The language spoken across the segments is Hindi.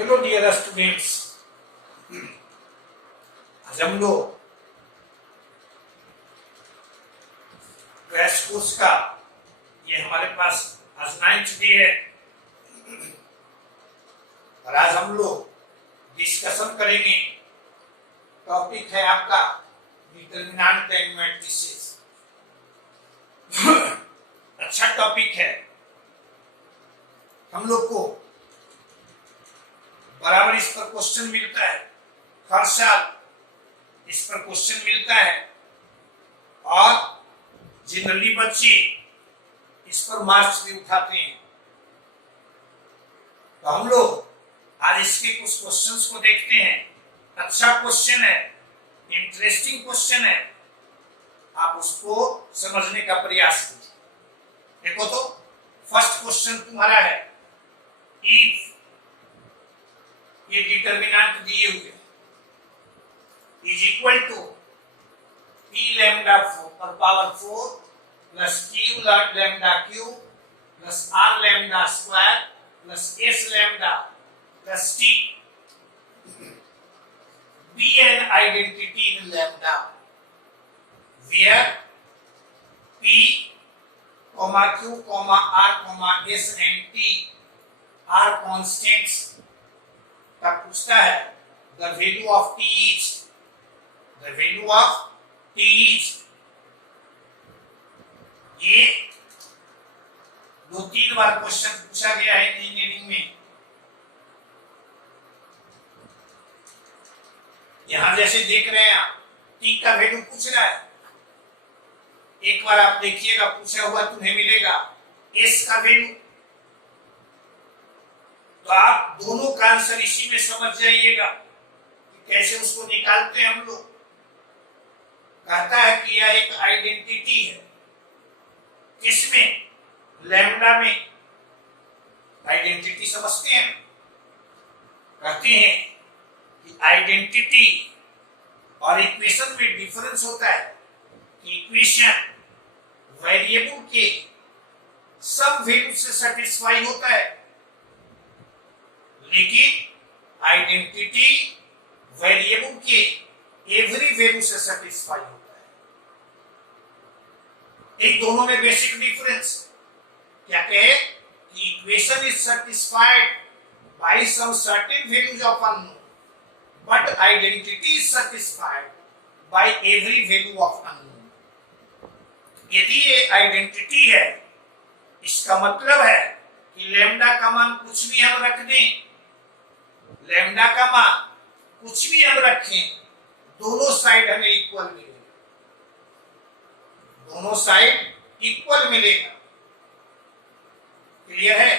हेलो डियर स्टूडेंट्स, आज हम लोग क्रैश कोर्स का ये हमारे पास आज 9th डे है और आज हम लोग डिस्कशन करेंगे। टॉपिक है आपका डिटरमिनेंट एंड मैट्रिसेस। अच्छा टॉपिक है। हम लोग को बराबर इस पर क्वेश्चन मिलता है, हर साल इस पर क्वेश्चन मिलता है और जनरली बच्चे इस पर मार्क्स भी उठाते हैं। तो हम लोग आज इसके कुछ क्वेश्चंस को देखते हैं। अच्छा क्वेश्चन है, इंटरेस्टिंग क्वेश्चन है, आप उसको समझने का प्रयास कीजिए। देखो तो फर्स्ट क्वेश्चन तुम्हारा है, इफ ये डिटरमिनेंट दिए हुए is equal to p lambda 4 पर power 4 plus q lambda cube plus r lambda square plus s lambda plus t be an identity in lambda where p, q, r, s and t are constants। तब पूछता है the value of t is, the value of t is। ये 2-3 बार क्वेश्चन पूछा गया है इंजीनियरिंग में। यहां जैसे देख रहे हैं आप, t का वैल्यू पूछ रहा है। एक बार आप देखिएगा, पूछा हुआ तुम्हें मिलेगा s का वैल्यू। तो आप दोनों का आंसर इसी में समझ जाइएगा कि कैसे उसको निकालते हैं हम लोग। कहता है कि यह एक आइडेंटिटी है, किसमें? लैम्डा में। आइडेंटिटी समझते हैं? कहते हैं कि आइडेंटिटी और इक्वेशन में डिफरेंस होता है कि इक्वेशन वेरिएबल के सब वैल्यू से सेटिस्फाई होता है, लेकिन आइडेंटिटी वेरिएबल के एवरी वैल्यू से सेटिस्फाई होता है। इन दोनों में बेसिक डिफरेंस क्या कहे कि equation is satisfied by some certain values of unknown but identity is satisfied by every value of unknown. यदि ये आइडेंटिटी है, इसका मतलब है कि लैम्डा का मान कुछ भी हम रख दें, लैम्डा का मान कुछ भी हम रखें, दोनों साइड हमें इक्वल मिलेगा, दोनों साइड इक्वल मिलेगा। क्लियर है?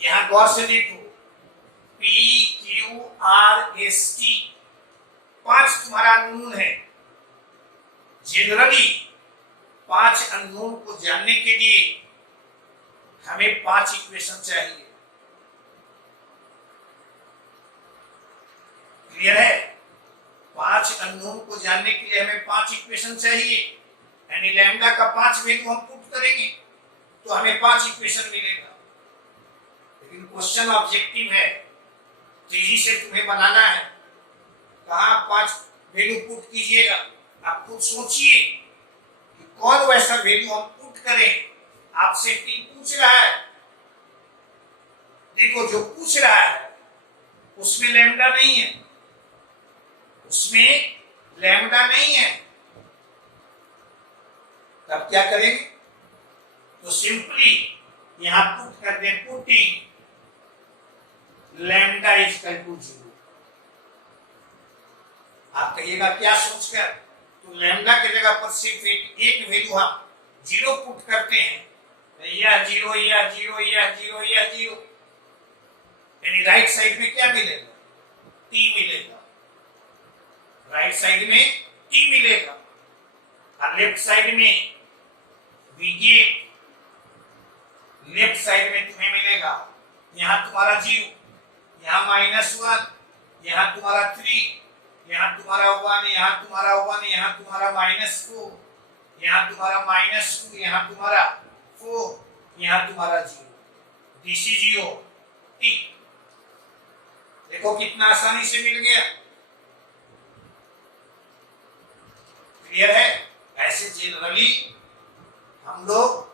यहां गौर से देखो, P, Q, R, S, T 5 तुम्हारा अननोन है। जनरली 5 अननोन को जानने के लिए हमें 5 इक्वेशन चाहिए। क्लियर है? 5 अननोन को जानने के लिए हमें 5 इक्वेशन चाहिए, यानी लैम्डा का 5 वैल्यू हम पुट करेंगे तो हमें 5 इक्वेशन मिलेगा। लेकिन क्वेश्चन ऑब्जेक्टिव है, तेजी से तुम्हें बनाना है। कहां 5 वैल्यू पुट कीजिएगा? आप खुद सोचिए कि कौन वैसा वैल्यू हम पुट करें। आपसे टी पूछ रहा है, देखो जो पूछ रहा है उसमें लैम्डा नहीं है, उसमें लैम्डा नहीं है। तब क्या करेंगे? तो सिंपली यहां पुट कर दें, putting lambda is equal to 0। आप कहिएगा क्या सोचकर? तो लैम्डा की जगह पर सिर्फ एक वैल्यू हम 0 पुट करते हैं, यह 0, यह 0, यह 0, यह 0, यानी राइट साइड में क्या मिलेगा? t मिलेगा। राइट साइड में t मिलेगा और लेफ्ट साइड में बीजे, लेफ्ट साइड में तुम्हें मिलेगा यहां तुम्हारा 0, यहां -1, यहां तुम्हारा 3, यहां तुम्हारा 1, यहां तुम्हारा 1, यहां तुम्हारा -4, यहां तुम्हारा -2, यहां तुम्हारा 4, यहां तुम्हारा 0। This is your t। देखो कितना आसानी से मिल गया। क्लियर है? ऐसे जनरली हम लोग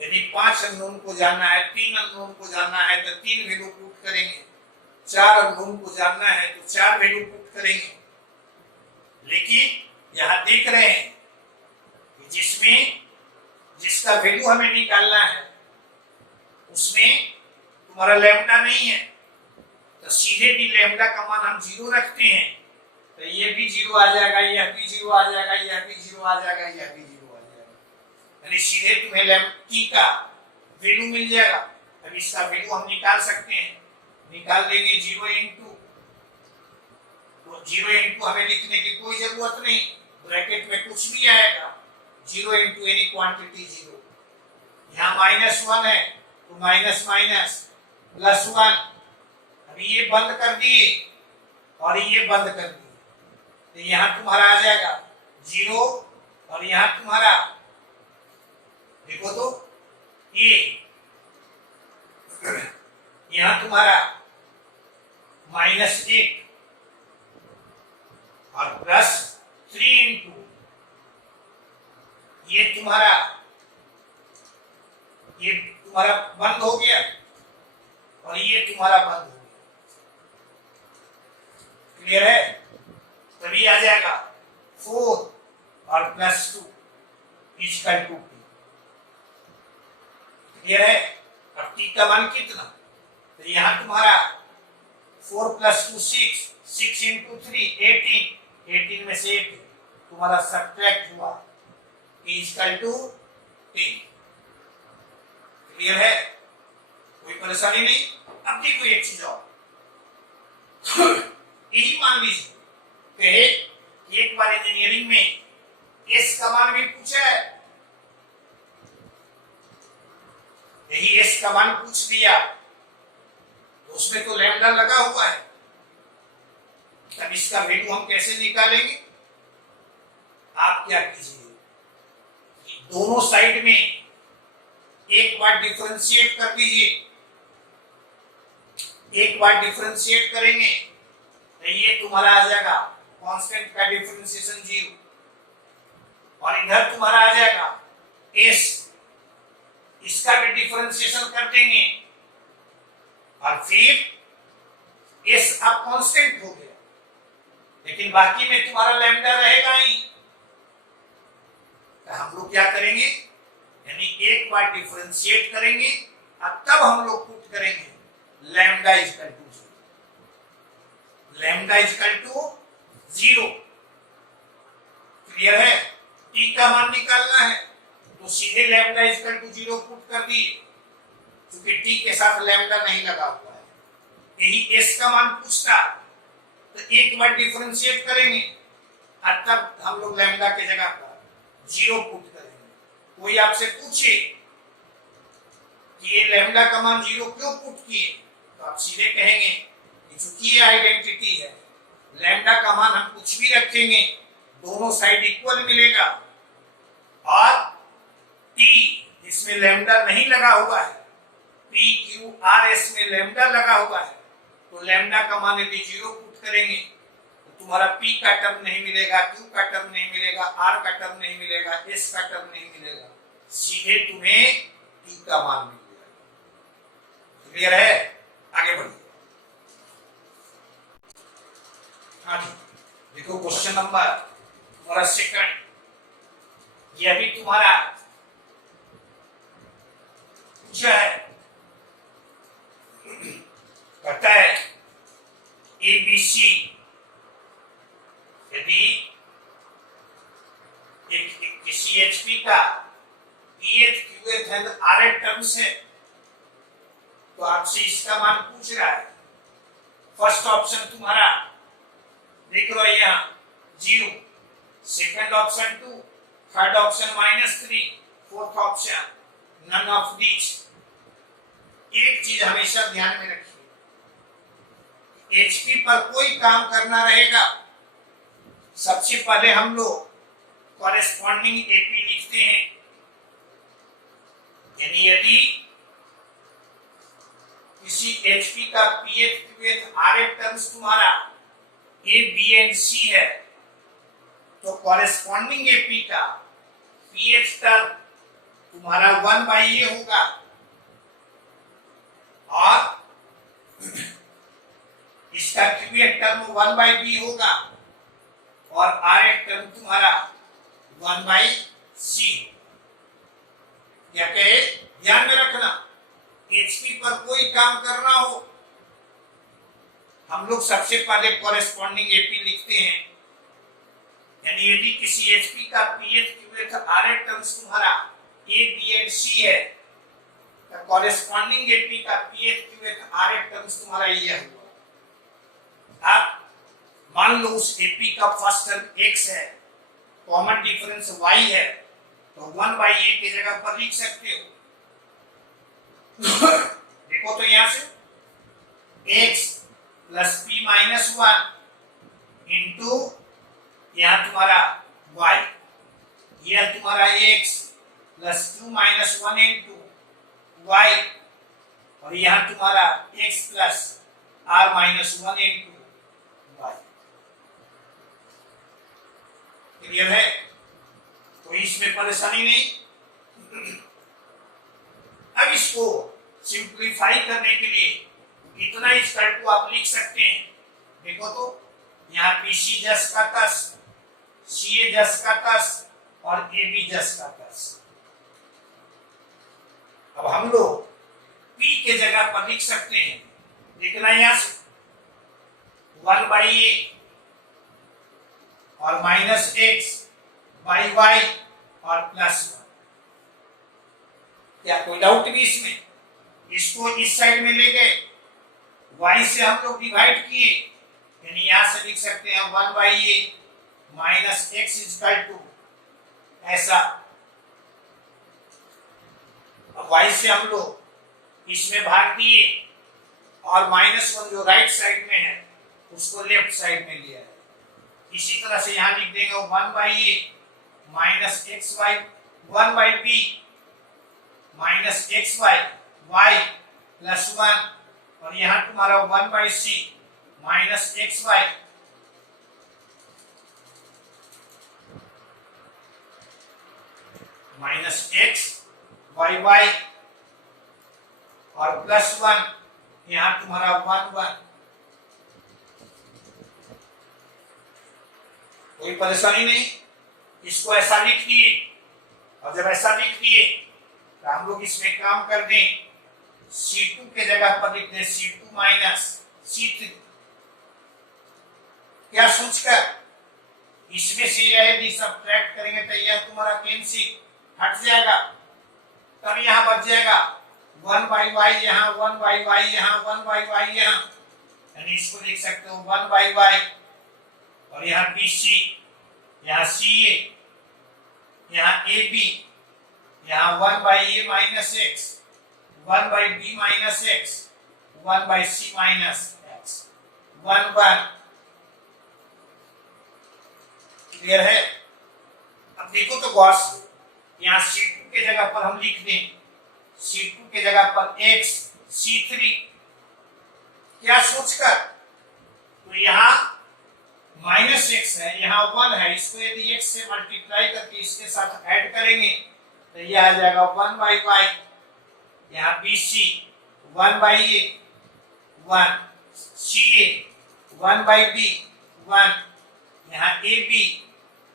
यदि 5 अननोन को जानना है, 3 अननोन को जानना है तो 3 वैल्यू पुट करेंगे, 4 अननोन को जानना है तो 4 वैल्यू पुट करेंगे। लेकिन यहां देख रहे हैं कि जिसका वैल्यू हमें निकालना है उसमें तुम्हारा लैम्डा नहीं है, तो सीधे भी लैम्डा का मान हम 0 रखते हैं तो ये भी 0 आ जाएगा, यह भी 0 आ जाएगा, यह भी 0 आ जाएगा, यह भी 0 आ जाएगा। यानी सीधे तुम्हें लैम्डा का वैल्यू मिल जाएगा। अब इसका वैल्यू हम निकाल सकते हैं, निकाल देंगे 0 इंटू, तो 0 इंटू हमें लिखने की कोई जरूरत नहीं, ब्रैकेट में कुछ भी आएगा, 0 इंटू एनी क्वांटिटी 0। यहाँ -1 है तो माइनस माइनस प्लस 1। अभी ये बंद कर दिए और ये बंद कर दिए तो यहाँ तुम्हारा आ जाएगा 0 और यहाँ तुम्हारा देखो तो ये यहाँ तुम्हारा -1 और +3 इंटू ये तुम्हारा बंद हो गया और ये तुम्हारा बंद हो गया। क्लियर है? तभी आ जाएगा 4 और +2 इक्वल टू T। क्लियर है? अब T का मान कितना, तो यहाँ तुम्हारा 4 + 2 6, 6 इंटू 3 18, 18 में से 8 तुम्हारा सब्ट्रैक्ट हुआ, इक्वल टू T। क्लियर है? कोई परेशानी नहीं। अब देखो एक चीज और, यही मान लीजिए कि एक बार इंजीनियरिंग में एस का मान भी पूछा है, यही एस का मान पूछ दिया तो उसमें तो लैम्डा लगा हुआ है। तब इसका वैल्यू हम कैसे निकालेंगे? आप क्या कीजिए कि दोनों साइड में एक बार डिफरेंशिएट कर दीजिए, एक बार डिफरेंशिएट करेंगे तो ये तुम्हारा आ जाएगा कांस्टेंट का डिफरेंशिएशन 0 और इधर तुम्हारा आ जाएगा s, इसका भी डिफरेंशिएशन कर देंगे और फिर s अब कांस्टेंट हो गया, लेकिन बाकी में तुम्हारा लैम्डा रहेगा ही। तो हम लोग क्या करेंगे, यानी एक बार डिफरेंशिएट करेंगे और तब हम लोग पुट करेंगे lambda equal to 0, lambda equal to 0। Clear है? टी का मान निकालना है तो सीधे लैम्डा इक्वल टू 0 पुट कर दिए, क्योंकि टी के साथ लैम्डा नहीं लगा हुआ है। यही एस का मान पूछता तो एक बार डिफरेंशिएट करेंगे और तब हम लोग लैम्डा की जगह पर 0 पुट करेंगे। कोई आपसे पूछे कि ये लैम्डा का मान 0 क्यों पुट किए, तो आप सीधे कहेंगे कि चूंकि ये आइडेंटिटी है, लैम्डा का मान हम कुछ भी रखेंगे दोनों साइड इक्वल मिलेगा, और टी इसमें लैम्डा नहीं लगा हुआ है, पी क्यू आर एस में लैम्डा लगा हुआ है, तो लैम्डा का मान यदि 0 पुट करेंगे तो तुम्हारा पी का टर्म नहीं मिलेगा, क्यू का टर्म नहीं मिलेगा, आर का टर्म नहीं मिलेगा, एस का टर्म नहीं मिलेगा, सीधे तुम्हें टी का मान मिल जाएगा। क्लियर है? आगे बढ़िए। हाँ जी, देखो क्वेश्चन नंबर तुम्हारा सेकंड, यह भी तुम्हारा पूछा है, कहता है एबीसी यदि किसी एचपी का PH QH and RH terms है तो आपसे इसका मान पूछ रहा है। फर्स्ट ऑप्शन तुम्हारा देख लो यहाँ 0, second option 2, third option -3, fourth option none of these. एक चीज हमेशा ध्यान में रखिए, एचपी पर कोई काम करना रहेगा, सबसे पहले हम लोग कॉरेस्पॉन्डिंग एपी लिखते हैं, यानी यदि किसी किसी HP का PH QH RF टर्म्स तुम्हारा A B एंड C है तो कॉरेस्पॉन्डिंग AP का PH टर्म तुम्हारा 1/A होगा और इसका QH टर्म 1/B होगा और RF टर्म तुम्हारा 1/C। क्या कहे, ध्यान में रखना, HP पर कोई काम करना हो हम लोग सबसे पहले कॉरेस्पॉन्डिंग AP लिखते हैं। यानी यदि किसी HP का PH QH RF टर्म्स तुम्हारा A B एंड C है तो कॉरेस्पॉन्डिंग AP का PH QH RF टर्म्स तुम्हारा ये हुआ। अब मान लो उस AP का फर्स्ट टर्म x है, कॉमन डिफरेंस y है, तो 1/A की जगह पर लिख सकते हो। देखो तो यहां से x plus p minus 1 into यहां तुम्हारा y, यह तुम्हारा x plus 2 minus 1 into y और यहां तुम्हारा x plus r minus 1 into y। Clear है? तो इसमें परेशानी नहीं। अब इसको सिंप्लीफाई करने के लिए इतना इक्वल टू आप लिख सकते हैं। देखो तो यहाँ BC जस का तस, CA जस का तस और AB जस का तस। अब हम लोग P के जगह पर लिख सकते हैं, लिखना यहां से 1/A और माइनस x बाई y और प्लस 1। क्या कोई डाउट भी इसमें? इसको इस साइड में ले गए, y से हम लोग डिवाइड किए, यानी यहां से लिख सकते हैं 1/A minus x equal to ऐसा। अब y से हम लोग इसमें भाग दिए और माइनस 1 जो राइट साइड में है उसको लेफ्ट साइड में लिया है। इसी तरह से यहां लिख देंगे 1/A minus xy 1/B minus xy y plus 1 और यहां तुम्हारा 1/C minus xy minus x y और प्लस 1 यहां तुम्हारा 1 कोई परेशानी नहीं। इसको ऐसा लिख दिए और जब ऐसा लिख दिए तो हम लोग इसमें काम कर दें, C2 के जगह पर लिख दें C2 माइनस C3। क्या सोचकर इसमें से यदि सब्ट्रैक्ट करेंगे तो यह तुम्हारा कैंसिल हट जाएगा, तब यहां बच जाएगा 1/y यहां 1/y यहां 1/y यहां, यानी इसको लिख सकते हो 1/y और यहाँ BC यहाँ CA यहाँ AB यहाँ 1/A minus x 1/B minus x 1/C minus x 1 clear है? अब देखो तो गौर से यहाँ C2 के जगह पर हम लिख दें C2 के जगह पर x C3। क्या सोचकर, तो यहाँ माइनस x है, यहाँ 1 है, इसको यदि x से मल्टीप्लाई करके इसके साथ ऐड करेंगे तो यह आ जाएगा 1/y, यहाँ BC 1/A 1 CA 1/B 1 यहाँ AB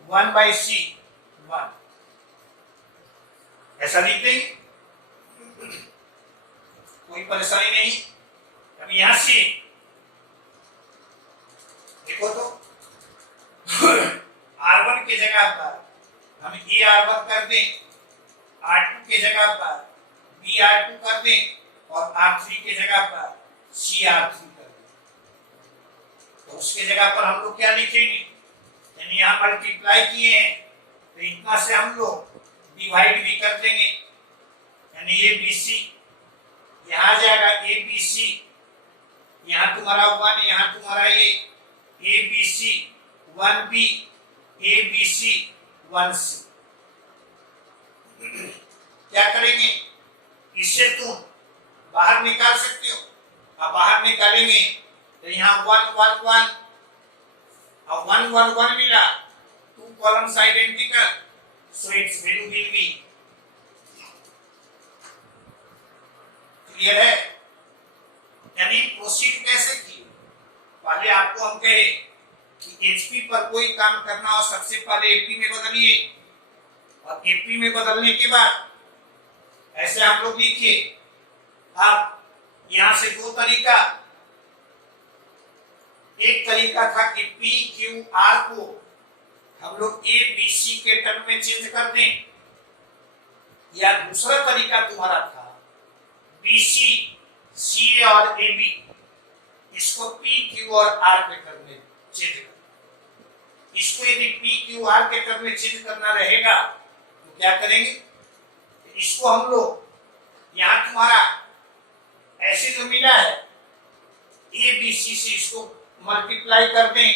1/C 1। ऐसा लिख देंगे, कोई परेशानी नहीं। अब यहां से देखो तो R1 के जगह पर हम AR1 कर दें, R2 के जगह पर BR2 कर दें और R3 के जगह पर CR3 कर दें। तो उसके जगह पर हम लोग क्या लिखेंगे, यानी यहाँ मल्टीप्लाई किए हैं तो इतना से हम लोग डिवाइड भी कर देंगे, यानी ये BC यहाँ आ जाएगा ABC, यहाँ तुम्हारा 1 यहाँ तुम्हारा ये ABC 1B ABC 1C। क्या करेंगे, इससे तुम बाहर निकाल सकते हो, अब बाहर निकालेंगे तो यहाँ 1 1 1, अब 1 1 1 मिला, 2 columns identical, so it's value will be. Clear है? यानी प्रोसीड कैसे किए? पहले आपको हम कहे कि एचपी पर कोई काम करना हो, सबसे पहले एपी में बदलिए, और एपी में बदलने के बाद ऐसे हम लोग लिखिए। अब यहां से दो तरीका, एक तरीका था कि पी क्यू आर को हम लोग ए बी सी के टर्म में चेंज कर दें, या दूसरा तरीका तुम्हारा था बी सी सी ए और ए बी, इसको पी क्यू और आर के टर्म में चेंज कर। इसको यदि पी क्यू आर के टर्म में चेंज करना रहेगा तो क्या करेंगे, इसको हम लोग यहां तुम्हारा ऐसे जो मिला है ए बी सी से इसको मल्टीप्लाई कर दें,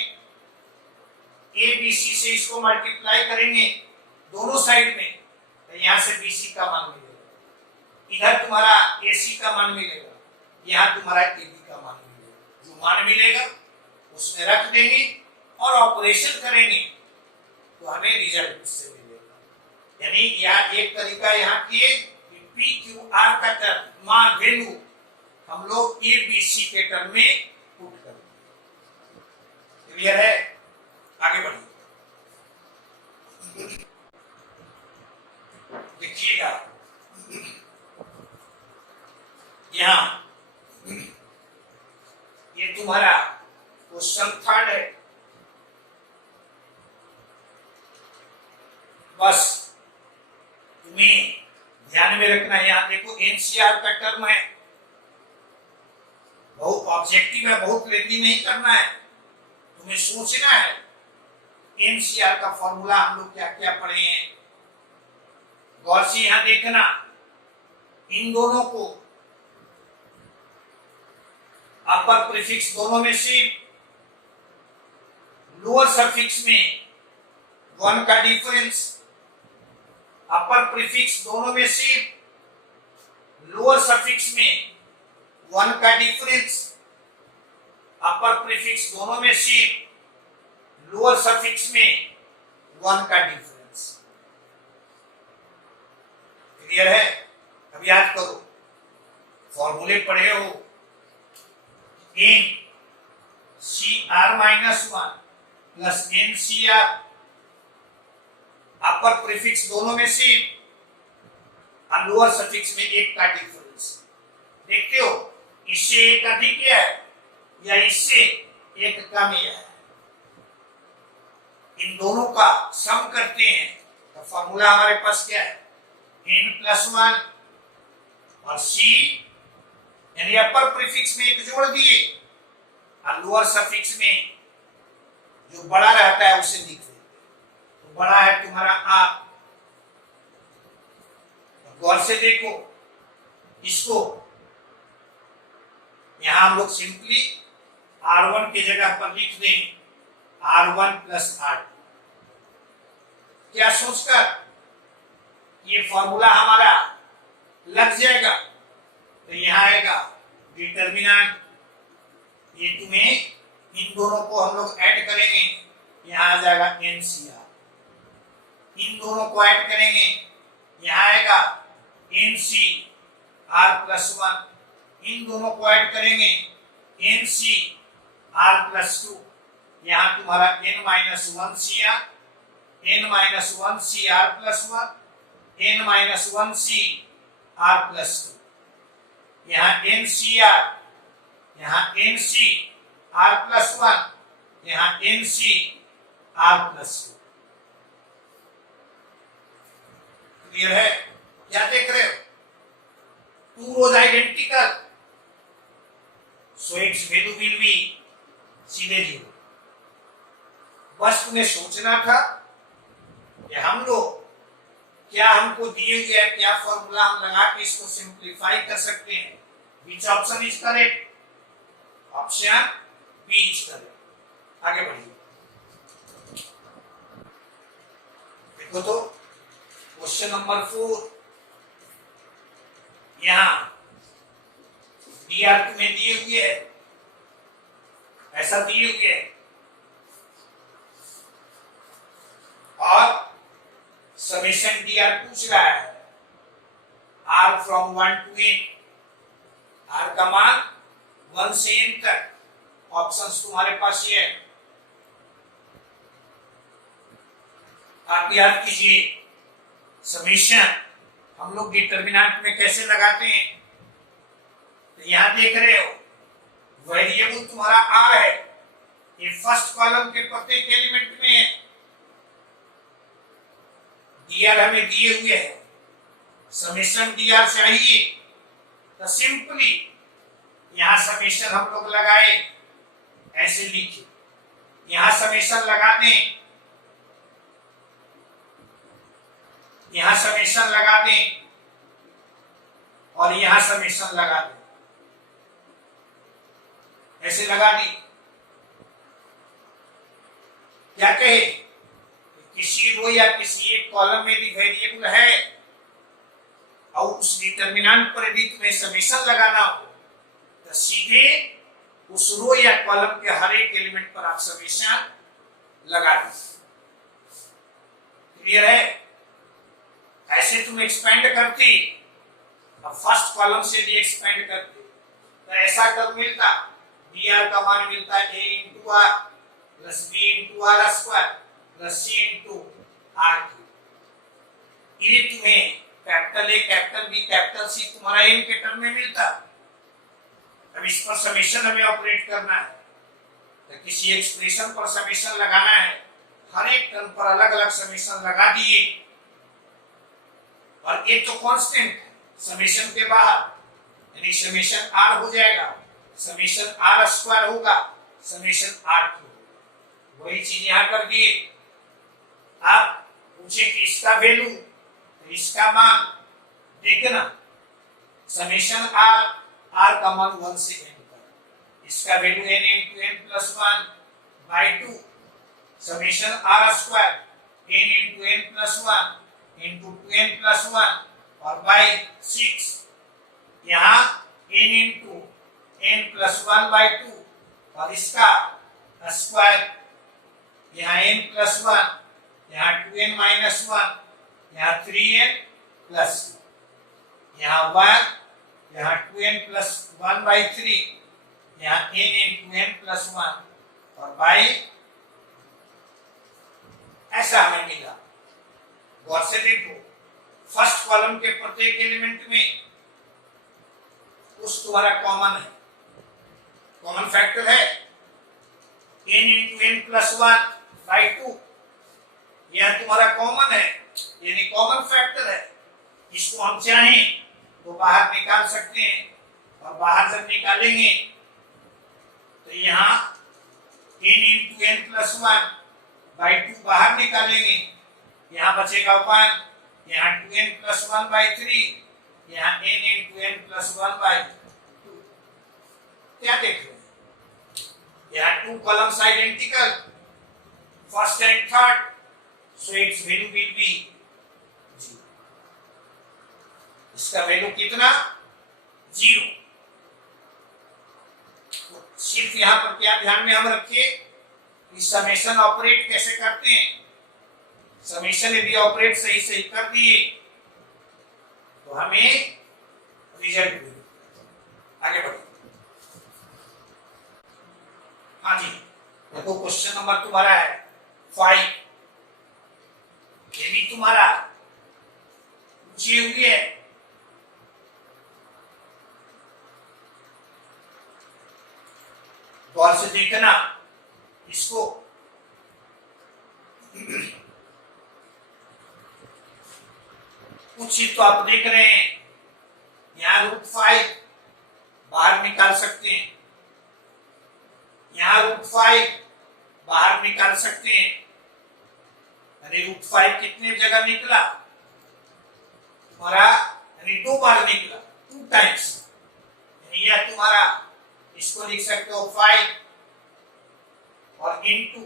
ए बी सी से इसको मल्टीप्लाई करेंगे दोनों साइड में, तो यहां से बी सी का मान मिलेगा, इधर तुम्हारा ए सी का मान मिलेगा, यहां तुम्हारा ए बी का मान मिलेगा। जो मान मिलेगा उसमें रख देंगे और ऑपरेशन करेंगे तो हमें रिजल्ट उससे मिलेगा। यानी यह एक तरीका यहाँ किए कि पी क्यू आर का टर्म मान वैल्यू हम लोग ए बी सी के टर्म में पुट कर देंगे। क्लियर है? आगे बढ़िए, देखिएगा यहां ये तुम्हारा क्वेश्चन थर्ड है। बस तुम्हें ध्यान में रखना, यहां देखो एनसीआर का टर्म है, बहुत ऑब्जेक्टिव है, बहुत लेंथी नहीं करना है, तुम्हें सोचना है एनसीआर का फॉर्मूला हम लोग क्या क्या पढ़े हैं। गौर से यहां देखना, इन दोनों को अपर प्रीफिक्स दोनों में से लोअर सफिक्स में 1 का डिफरेंस, अपर प्रीफिक्स दोनों में से लोअर सफिक्स में 1 का डिफरेंस, अपर प्रीफिक्स दोनों में से लोअर सफिक्स में 1 का डिफरेंस। क्लियर है? अब याद करो, फॉर्मूले पढ़े हो, N C R minus 1 plus N C R, upper prefix दोनों में से और लोअर सफिक्स में 1 का डिफरेंस। देखते हो इससे एक अधिक है या इससे एक कम है, इन दोनों का सम करते हैं तो फॉर्मूला हमारे पास क्या है, n प्लस 1 और c, यानी अपर प्रीफिक्स में एक जोड़ दिए और लोअर सफिक्स में जो बड़ा रहता है उसे लिख देते। तो बड़ा है तुम्हारा r, गौर से देखो इसको, यहां हम लोग सिंपली R1 की जगह पर लिख दें R1 प्लस R2। क्या सोचकर ये फॉर्मूला हमारा लग जाएगा, तो यहां आएगा डिटर्मिनेंट, ये तुम्हें इन दोनों को हम लोग ऐड करेंगे, यहां आ जाएगा NCR, इन दोनों को ऐड करेंगे यहां आएगा NCR प्लस 1, इन दोनों को ऐड करेंगे NCR प्लस 2, यहां तुम्हारा n minus 1 CR, n minus 1 CR plus 1, n minus 1 CR plus 2, यहां NCR, यहां NCR प्लस 1, यहां NCR प्लस 2। क्लियर है? क्या देख रहे हो? 2 rows identical, so its value will be सीधे 0। बस तुम्हें सोचना था कि हम लोग क्या हमको दिए हुए है, क्या फॉर्मूला हम लगा के इसको सिंप्लीफाई कर सकते हैं। Which option is correct? Option B is correct. आगे बढ़िए, देखो तो क्वेश्चन नंबर 4 यहां dr तुम्हें दिए हुए है, ऐसा दिए हुए है, और समेशन dr पूछ रहा है r from 1 to n, r का मान 1 से n तक। ऑप्शंस तुम्हारे पास ये है, आप याद कीजिए। समेशन हम लोग डिटरमिनेंट में कैसे लगाते हैं, तो यहां देख रहे हो वेरिएबल तुम्हारा r है, ये फर्स्ट कॉलम के प्रत्येक एलिमेंट में है, dr हमें दिए हुए है, समेशन dr चाहिए, तो सिंपली यहां समेशन हम लोग लगाए, ऐसे लिखे, यहां समेशन लगा दें, यहां समेशन लगा दें, और यहां समेशन लगा दें, ऐसे लगा दी। क्या कहे, किसी रो या किसी एक कॉलम में भी वेरिएबल है और उस डिटरमिनेंट पर यदि तुम्हें समेशन लगाना हो, तो सीधे उस रो या कॉलम के हर एक एलिमेंट पर आप समेशन लगा दीजिए। क्लियर है? ऐसे तुम एक्सपेंड करती, अब फर्स्ट कॉलम से भी एक्सपेंड करते, तो ऐसा कब मिलता, dr का मान मिलता है a into R plus b into R square plus c into R cube. ये तुम्हें capital A capital B capital C तुम्हारा n के टर्म में मिलता। अब इस पर समेशन हमें ऑपरेट करना है, तो किसी एक्सप्रेशन पर समेशन लगाना है, हर एक टर्म पर अलग अलग समेशन लगा दिए, और ये तो कांस्टेंट है समेशन के बाहर, यानी समेशन r हो जाएगा, समेशन r स्क्वायर होगा, समेशन r क्यूब। वही चीज यहां कर दिए। आप पूछे कि इसका वैल्यू, तो इसका मान देखना, समेशन r का मान 1 से n तक, इसका value n into n plus 1 by 2, summation r square n into n plus 1 into 2n plus 1 और बाई 6, यहाँ n into n plus 1 by 2, और इसका स्क्वायर, यहाँ n प्लस 1, यहाँ 2n माइनस 1, यहाँ 3n प्लस, यहाँ 1, यहाँ 2n प्लस 1 बाई 3, यहाँ n इंटू n प्लस 1 और बाई, ऐसा हमें मिला। गौर से देखो, फर्स्ट कॉलम के प्रत्येक एलिमेंट में उस तुम्हारा कॉमन है, कॉमन फैक्टर है n into n plus 1 by 2, यह तुम्हारा कॉमन है, यानी कॉमन फैक्टर है। इसको हम चाहें तो बाहर निकाल सकते हैं, और बाहर जब निकालेंगे तो यहाँ n into n plus 1 by 2 बाहर निकालेंगे, यहाँ बचेगा 1, यहाँ 2n प्लस 1 बाई 3, यहाँ n into n plus 1 by 2। क्या देख रहे हैं, यहाँ 2 columns identical, first and third, so it's value will be 0। इसका वैल्यू कितना, 0। तो सिर्फ यहाँ पर क्या ध्यान में हम रखिए कि समेशन ऑपरेट कैसे करते हैं। समेशन यदि ऑपरेट सही सही कर दिए तो हमें रिजल्ट मिलेगा। आगे बढ़ो। हाँ जी, देखो क्वेश्चन नंबर तुम्हारा है 5, ये भी तुम्हारा पूछी हुई है। गौर से देखना इसको, कुछ ही तो आप देख रहे हैं, यहाँ √5 बाहर निकाल सकते हैं, यहाँ √5 बाहर निकाल सकते हैं, यानी √5 कितने जगह निकला तुम्हारा, यानी 2 बार निकला, 2 टाइम्स, यानी यह तुम्हारा, इसको लिख सकते हो 5 और इनटू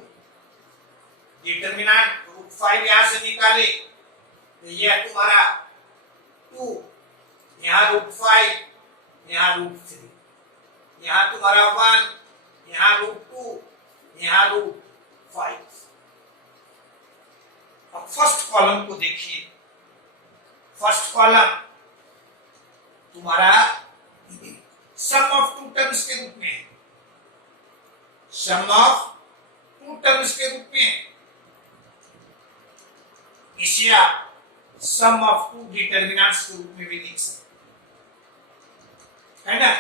डिटरमिनेंट √5 यहां से निकाले तो यह तुम्हारा 2, यहाँ √5, यहाँ √3, यहाँ तुम्हारा 1, यहाँ √2, यहाँ √5। अब फर्स्ट कॉलम को देखिए। फर्स्ट कॉलम तुम्हारा सम ऑफ टू टर्म्स के रूप में है, सम ऑफ टू टर्म्स के रूप में। इसे आप सम ऑफ टू डिटर्मिनेंट्स के रूप में भी लिख सकते है ना।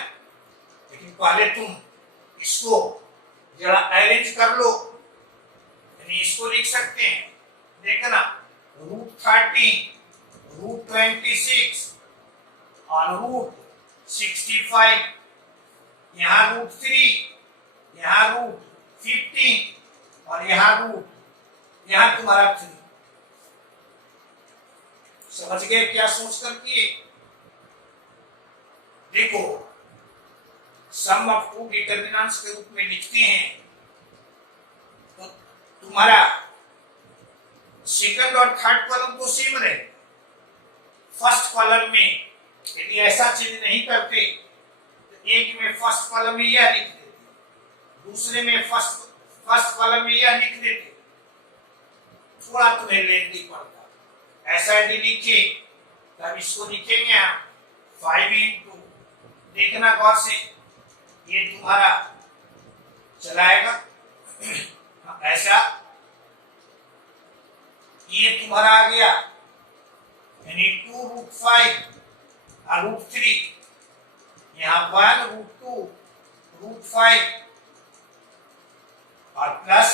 लेकिन पहले तुम इसको जरा अरेंज कर लो, यानी इसको लिख सकते हैं। देखना √13, √26 और √65, यहाँ √3, यहाँ √15 और यहाँ तुम्हारा 3। समझ गए क्या सोच कर किए? देखो सम ऑफ टू डिटर्मिनेंट्स के रूप में लिखते हैं तो तुम्हारा सेकंड और थर्ड कॉलम तो सेम रहे। फर्स्ट कॉलम में यदि ऐसा चेंज नहीं करते तो एक में फर्स्ट कॉलम में यह लिख देते, दूसरे में फर्स्ट कॉलम में यह लिख देते, थोड़ा तुम्हें लेंथी पड़ता। ऐसा यदि लिखे तब इसको लिखेंगे हम 5 इंटू, देखना गौर से, ये तुम्हारा चलाएगा ऐसा, ये तुम्हारा आ गया यानी 2√5 और √3, यहाँ 1√2 √5 और प्लस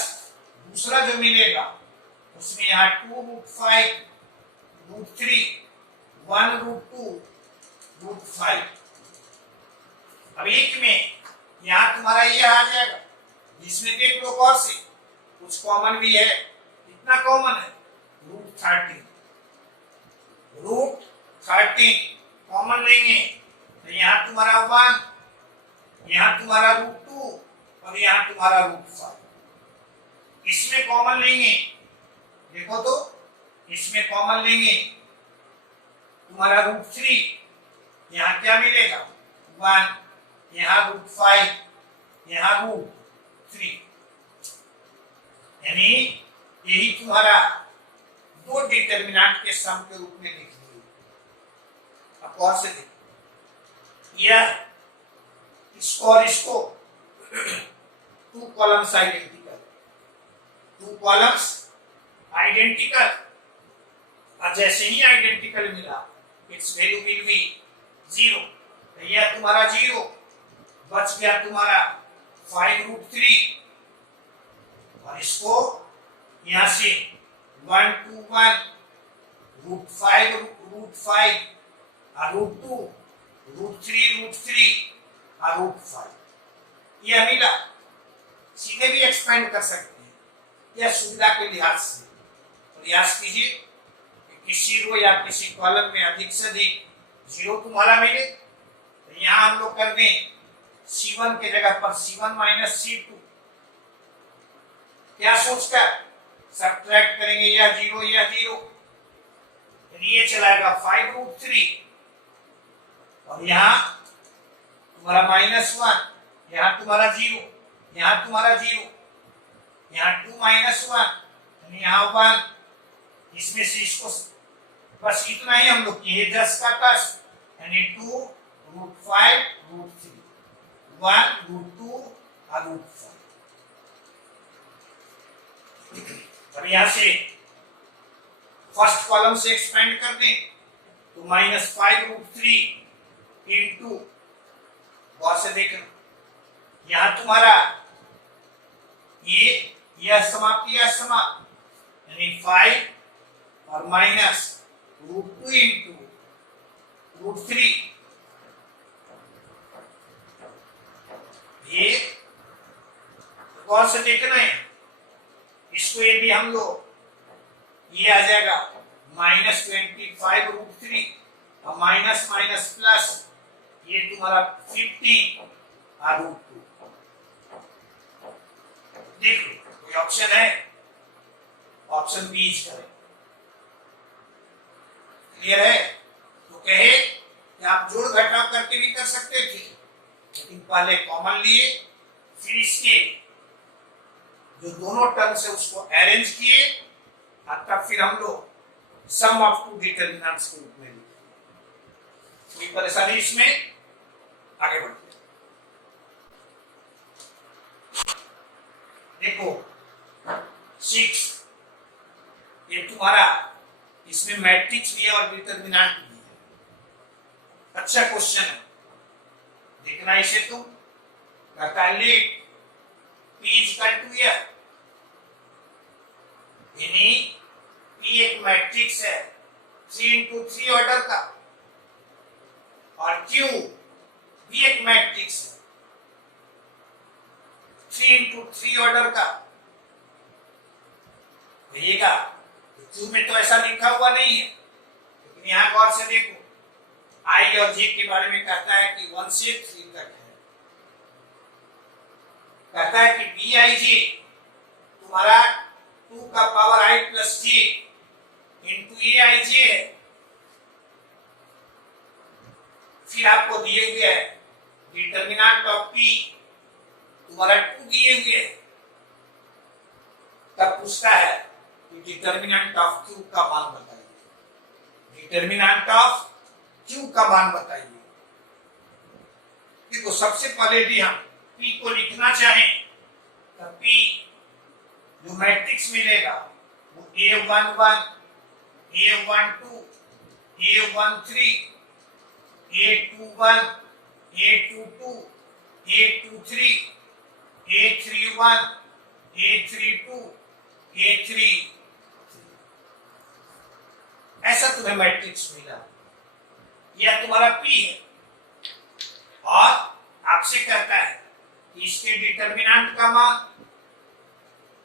दूसरा जो मिलेगा उसमें यहाँ 2√5 √3 1√2 √5। अब एक में यहाँ तुम्हारा ये आ जाएगा, जिसमें देख लो गौर से कुछ कॉमन भी है। कितना कॉमन है? √13 कॉमन लेंगे तो यहाँ तुम्हारा 1, यहाँ तुम्हारा √2 और यहाँ तुम्हारा √5। इसमें कॉमन लेंगे, देखो तो इसमें कॉमन लेंगे तुम्हारा √3, यहाँ क्या मिलेगा 1, यहाँ √5, यहाँ √3, यानी यही तुम्हारा दो डिटर्मिनेंट के सम के रूप में लिख दिए। अब और से देखिए, यह इसको और इसको two columns identical, two columns identical, और जैसे ही आइडेंटिकल मिला इट्स वैल्यू विल बी 0। तो यह तुम्हारा 0 बच गया, तुम्हारा 5√3 और इसको यहां से 1 2 1 √5 √5 और √2 √3 और √5 यह मिला। सीधे भी एक्सपेंड कर सकते हैं, यह सुविधा के लिहाज से। प्रयास कीजिए कि किसी रो या किसी कॉलम में अधिक से अधिक 0 तुम्हारा मिले। तो यहाँ हम लोग कर दें C1 के जगह पर C1 - C2, क्या सोचकर सब्ट्रैक्ट करेंगे, यह 0 यह 0, ये चलाएगा 5√3 और यहाँ तुम्हारा -1, यहाँ तुम्हारा 0, यहाँ तुम्हारा 0, यहाँ 2 -1, यहाँ 1, इसमें से इसको बस इतना ही हम लोग किए 10 का 10, यानी 2 √5 √3 1 √2 और √5। अब यहां से फर्स्ट कॉलम से एक्सपेंड कर दें तो -5√3 इंटू, गौर से देखना यहां तुम्हारा यह समाप्त, यह समाप्त, यानी 5 और -√2 इंटू √3, ये गौर से देखना है। इसको ये भी हम लोग ये आ जाएगा -25√3 और माइनस माइनस प्लस, ये तुम्हारा 15 और √2। देख लो कोई ऑप्शन है, ऑप्शन बी करें। क्लियर है? तो कहे कि आप जोड़ घटाव करके भी कर सकते थे, लेकिन पहले कॉमन लिए, फिर इसके जो दोनों टर्म्स है उसको अरेंज किए और तब फिर हम लोग सम ऑफ टू डिटर्मिनेंट्स के रूप में लिखे। कोई परेशानी इसमें? आगे बढ़ते देखो 6, ये तुम्हारा इसमें मैट्रिक्स भी है और डिटर्मिनेंट भी है। अच्छा क्वेश्चन है, देखना इसे तुम। कहता है let P is equal to here, यानी P एक मैट्रिक्स है 3 into 3 ऑर्डर का, और Q भी एक मैट्रिक्स है 3 into 3 ऑर्डर का। कहिएगा Q में तो ऐसा लिखा हुआ नहीं है, लेकिन यहां गौर से देखो I और J के बारे में कहता है कि 1 से 3 तक है। कहता है कि Bij तुम्हारा 2 का power I plus J into Aij है। फिर आपको दिए हुए है डिटर्मिनेंट ऑफ P तुम्हारा 2 दिए हुए है। तब पूछता है कि डिटर्मिनेंट ऑफ Q का मान बताइए। डिटर्मिनेंट ऑफ Q का मान बताइए। देखो सबसे पहले भी हम P को लिखना चाहें तो P जो मैट्रिक्स मिलेगा वो A11, A12, A13, A21, A22, A23, A31, A32, A3, ऐसा तुम्हें मैट्रिक्स मिला। यह तुम्हारा P है और आपसे कहता है कि इसके डिटर्मिनेंट का मान,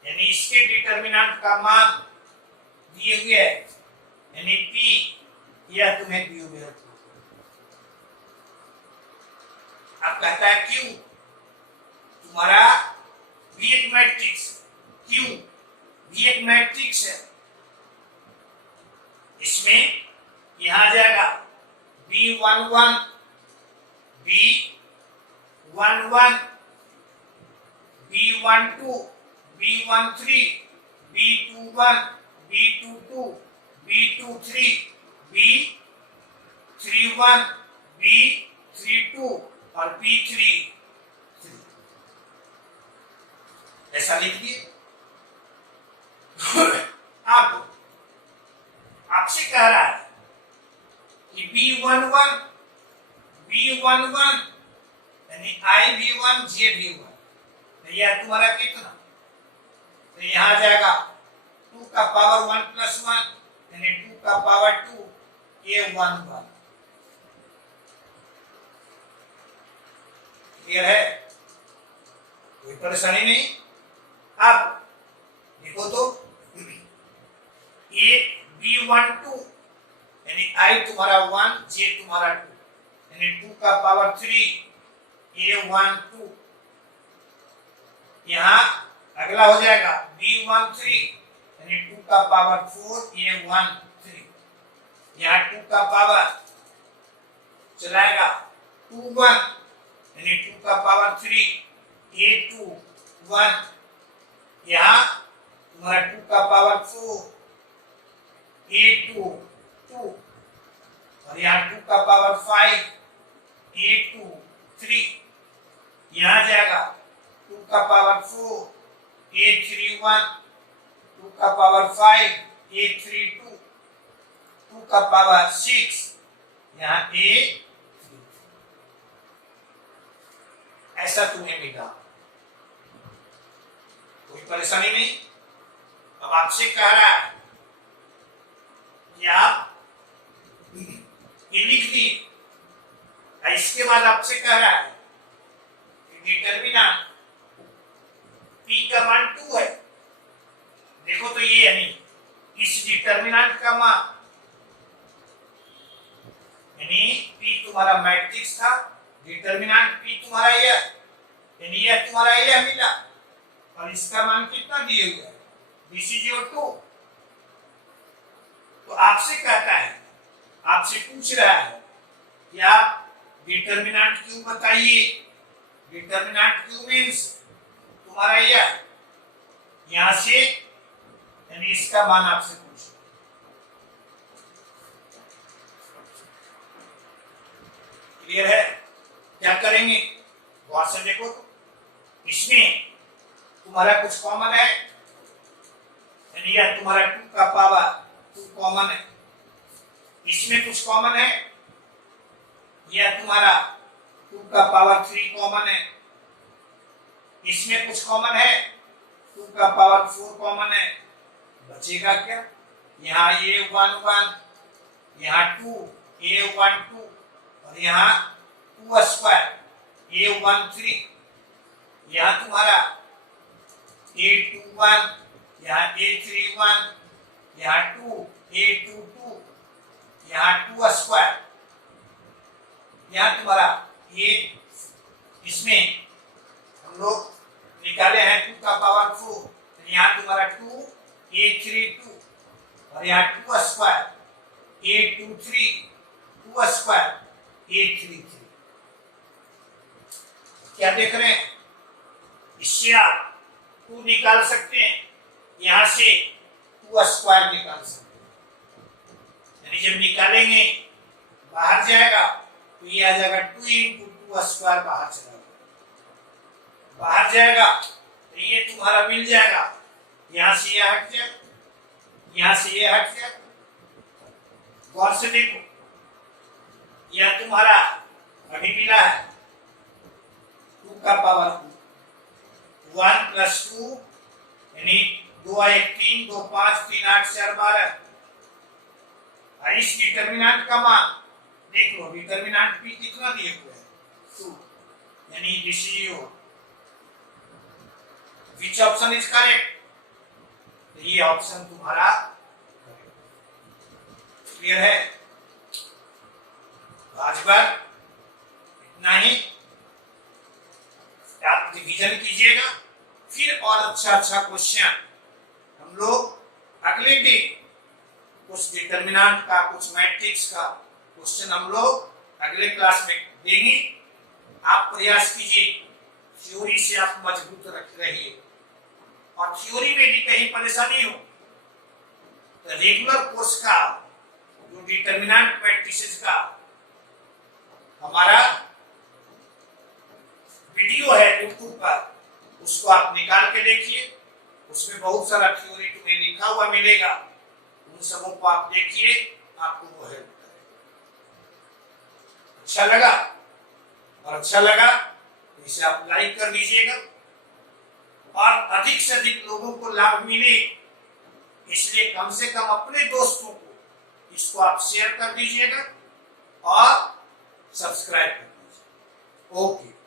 यानी इसके डिटर्मिनेंट का मान दिए हुए है, यानी P यह तुम्हें दिए हुए है। अब कहता है Q तुम्हारा भी एक मैट्रिक्स, Q भी एक मैट्रिक्स है। इसमें यहां आ जाएगा B11, B11, B12, B13, B21, B22, B23, B31, B32 और B33। ऐसा लिखिए। अब आपसे कह रहा है कि B11, B11 यानी I B1 J B1, यह तुम्हारा कितना? तो यहां आ जाएगा 2 का पावर 1 प्लस 1 यानी 2 का पावर 2 A11। क्लियर है? कोई परेशानी नहीं। अब देखो तो A B12 यानी I तुम्हारा 1 J तुम्हारा 2 यानी 2 का पावर 3 A12। यहाँ अगला हो जाएगा B13 यानी 2 का पावर 4 A13। यहाँ 2 का पावर चलाएगा 21 यानी 2 का पावर 3 A21। यहाँ तुम्हारा 2 का पावर 4 A22 और यहाँ 2 का पावर 5 A23। यहाँ जाएगा 2 का पावर 4 A31, 2 का पावर 5 A32, 2 का पावर 6 यहाँ A। ऐसा तुम्हें मिला। कोई परेशानी नहीं। अब आपसे कह रहा है कि आप ये लिख दिए। इसके बाद आपसे कह रहा है कि डिटर्मिनेंट P का मान 2 है। देखो तो ये यानी इस डिटर्मिनेंट का मान, यानी P तुम्हारा मैट्रिक्स था, डिटर्मिनेंट P तुम्हारा यह, यानी यह तुम्हारा यह मिला और इसका मान कितना दिए हुए है? This is your 2। तो आपसे कहता है, आपसे पूछ रहा है कि आप डिटर्मिनेंट Q बताइए। डिटर्मिनेंट क्यू मीन्स तुम्हारा यह यहां से, यानी इसका मान आपसे पूछो। क्लियर है? क्या करेंगे, गौर से देखो। इसमें तुम्हारा कुछ कॉमन है, यानी यह तुम्हारा 2 का पावर 2 कॉमन है। इसमें कुछ कॉमन है, यह तुम्हारा 2 का पावर 3 कॉमन है। इसमें कुछ कॉमन है, 2 का पावर 4 कॉमन है। बचेगा क्या, यहाँ a1 1, यहाँ 2 a1 2 और यहाँ 2 स्क्वायर a1 3, यहाँ तुम्हारा a2 1, यहाँ a3 1, यहाँ 2 a2 2, यहाँ 2 स्क्वायर, यहाँ तुम्हारा ये, इसमें हम लोग निकाले हैं 2 का पावर 4, तो यहाँ तुम्हारा 2 a3 2 और यहाँ 2 स्क्वायर a2 3, 2 स्क्वायर a3 3। क्या देख रहे हैं, इससे आप 2 निकाल सकते हैं, यहां से 2 स्क्वायर निकाल सकते हैं। यानी जब निकालेंगे बाहर जाएगा तो ये आ जाएगा 2 इंटू 2 स्क्वायर, बाहर चला जाएगा, बाहर जाएगा तो ये तुम्हारा मिल जाएगा, यहां से ये हट जाएगा, यहां से ये हट जाएगा। गौर से देखो, यह तुम्हारा अभी मिला है 2 का पावर 1 प्लस 2, यानी 2 1 3, 2 5 3 8 4 12। और इस डिटर्मिनेंट का मान देख लो, डिटर्मिनेंट भी कितना दिए हुए हैं 2, यानी this is your, which option is correct, ये ऑप्शन तुम्हारा क्लियर है। आज बार इतना ही, आप रिवीजन कीजिएगा, फिर और अच्छा क्वेश्चन हम लोग अगले दिन, कुछ डिटर्मिनेंट का, कुछ मैट्रिक्स का क्वेश्चन हम लोग अगले क्लास में देंगे। आप प्रयास कीजिए, थ्योरी से आप मजबूत रहिए, और थ्योरी में भी कहीं परेशानी हो तो रेगुलर कोर्स का जो डिटर्मिनेंट मैट्रिसेस का हमारा वीडियो है YouTube पर, उसको आप निकाल के देखिए, उसमें बहुत सारा थ्योरी तुम्हें लिखा हुआ मिलेगा, उन सबों को आप देखिए, आपको वो हेल्प करेगा। अच्छा लगा, और अच्छा लगा तो इसे आप लाइक कर दीजिएगा, और अधिक से अधिक लोगों को लाभ मिले, इसलिए कम से कम अपने दोस्तों को इसको आप शेयर कर दीजिएगा और सब्सक्राइब कर दीजिएगा। ओके।